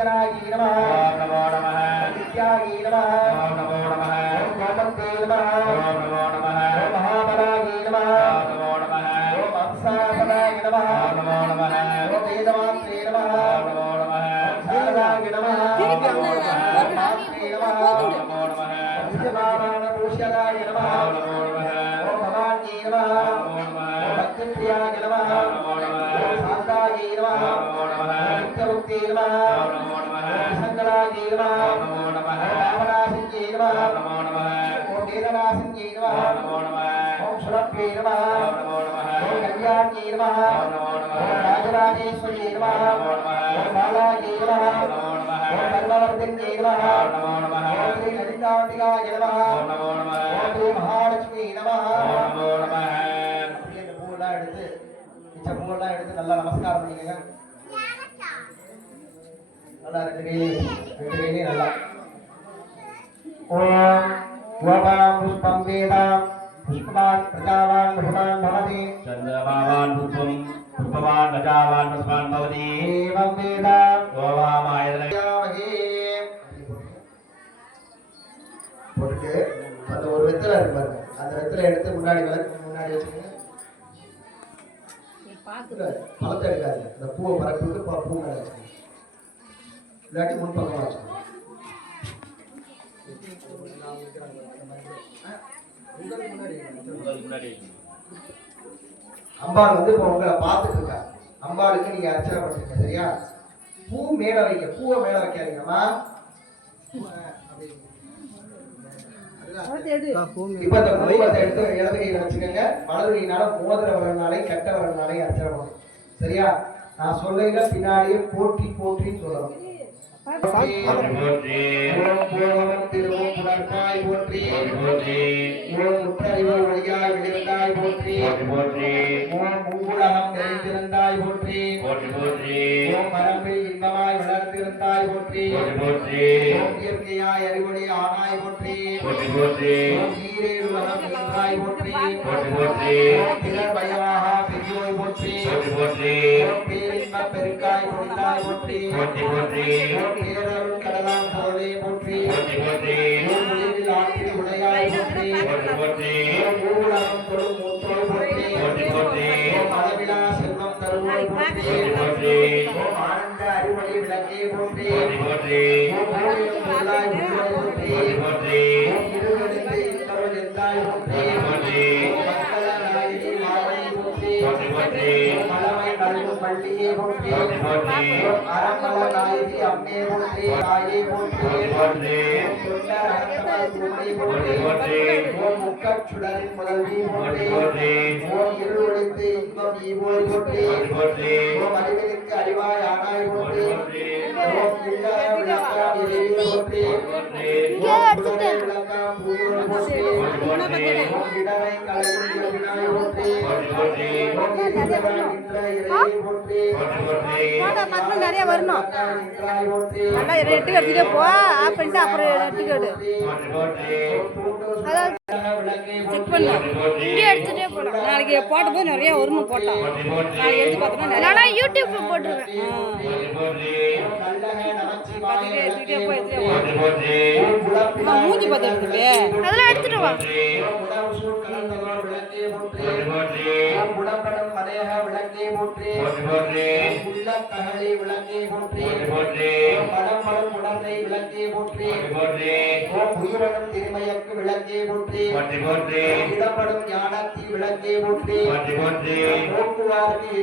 भोजनाय नमः ओम नमो नमः नित्याय नमः ओम नमो नमः ओम गोमते नमः ओम नमो नमः ओम महाबलाय नमः ओम नमो नमः ओम अंसासनाय नमः ओम नमो नमः ओम वेदमात्रे नमः ओम नमो नमः शारदाय नमः ओम नमो नमः मात्रे नमः ओम नमो नमः विजयमाना पूष्यदाय नमः ओम नमो नमः ओम भवानी नमः ओम नमो नमः ओम भक्तिप्रियाय नमः ओम नमो नमः ओम शांताय नमः ओम नमो नमः नित्यमुक्ते नमः ओम नमो नमः शंकराय नमः ओम नमो नमः रामनासिंहे नमः ओम नमो नमः ओम वेदनासिंहे नमः ओम नमो नमः ओम सुरभ्ये नमः ओम नमो नमः ओम कल्याण्ये नमः ओम नमो नमः ओम राजराजेश्वर्ये नमः ओम नमो नमः ओम बालाये नमः ओम नमो नमः ओम सर्ववर्धिन्ये नमः ओम नमो नमः ओम श्री ललिताम्बिकाय नमः ओम नमो नमः ओम श्री महालक्ष्मी नमः ओम नमो नमः அப்படியே இந்த பூவெல்லாம் எடுத்து மிச்ச பூவெல்லாம் எடுத்து நல்லா நமஸ்காரம் பண்ணிக்கங்க நல்லா ரெண்டு கையிலே நல்லா ஓம் யோகாம் புஷ்பம் வேதாம் புஷ்பவான் பிரஜாவான் புஷ்பான் பவதி சந்திரபாவான் புஷ்பம் புஷ்பவான் பிரஜாவான் புஷ்பான் பவதி ஏவம் வேதாம் யோகாமாயதனயாமஹே போட்டு அந்த ஒரு வெத்தலை இருக்கு பாருங்க அந்த வெத்தலை எடுத்து முன்னாடி வச்சுக்கோங்க பழத்தை எடுக்காது அந்த பூவை பரப்புக்கு பூ மேலே வச்சுக்கோங்க இல்லாட்டி முன்பக்கமாக வச்சுக்கோங்க அம்பாள் வந்து இப்போ உங்களை பார்த்துட்டு இருக்கா அம்பாளுக்கு நீங்க அர்ச்சனை பண்ணிருக்க சரியா பூ மேல வைங்க பூவை மேல வைக்காதீங்கம்மா இப்ப இந்த பூவத்தை எடுத்து இடது கையில வச்சுக்கோங்க வலது கையினால மோதிர வரனாலே கெட்ட வரனாலே அர்ச்சனை பண்ணணும் சரியா நான் சொல்லுங்க பின்னாடியே போற்றி போற்றின்னு சொல்லணும் திருவாய் போற்றி முற்றறிவு வழியாய் விழுந்தாய் போற்றி ஓம் மூலகம் நிறைந்திருந்தாய் போற்றி ஓம் மரபில் இன்பமாய் வளர்ந்திருந்தாய் போற்றி ஓம் இயற்கையாய் அறிவுடை ஆனாய் போற்றி ஓம் ஈரேழுலகம் நின்றாய் போற்றி ஓம் பிறர் பயமாக பெரியோய் போற்றி ஓம் பேரின்ப பெருக்காய் பொழிந்தாய் போற்றி ஓம் பேரருள் கடலாம் பொருளே போற்றி ஓம் முடிவில் ஆற்றில் உடையாய் போற்றி ஓம் ஊழகம் தொடும் மூத்தோய் போற்றி ஓம் அளவிலா செல்வம் தருவோய் போற்றி ஓம் ஆனந்த அறிவொளி விளக்கே போற்றி ஓம் ஓவியம் பொருளாய் போற்றி ஓம் இருவெடுத்து இந்தவள் எந்தாய் போற்றி ஓம் மக்கள நாயகி மாலை போற்றி ஓம் மலமை நல்கும் பள்ளியே போற்றி ஓம் அரங்கல நாயகி அம்மே போற்றி தாயே போற்றி ஓம் தொண்டர் அகத்தமல் துணை போற்றி ஓம் முக்கச்சுடரின் முதல்வி போற்றி ஓம் இருளொழித்து இன்பம் ஈவோய் போற்றி ஓம் அறிவிற்கு அறிவாய் ஆனாய் போற்றி ஓம் இல்லற விளக்காம் இறைவி போற்றி ஓம் புலரை விளக்காம் பூயோய் போற்றி ஓம் இடரை கலையும் யோகினாய் போற்றி ஓம் இருளராய் நின்ற இறைவி போற்றி மக்கள் நிறைய வரணும் நல்லா ரெட்டு கட்டிட்டே போ ஆஃப் பண்ணிட்டு அப்புறம் ரெட்டு கட்டு அதாவது செக் பண்ணலாம் இங்கே எடுத்துகிட்டே போகலாம் நாளைக்கு போட்ட போது நிறைய வரணும் போட்டோம் நாளைக்கு எடுத்து பார்த்தோம்னா நல்லா யூடியூப்ல போட்டுருவேன் எடுத்துக்கிட்டே போய் மூஞ்சி பார்த்து எடுத்துட்டு அதெல்லாம் எடுத்துட்டு வா புடம்படம் மலையக விளக்கே போற்றி உள்ளத்தகலை விளக்கே போற்றி படம்படம் உடந்தை விளக்கே போற்றி ஓம் உயிரினம் திருமயக்கு விளக்கே போற்றி இடப்படும் ஞானத்தி விளக்கே போற்றி போக்குவாருக்கு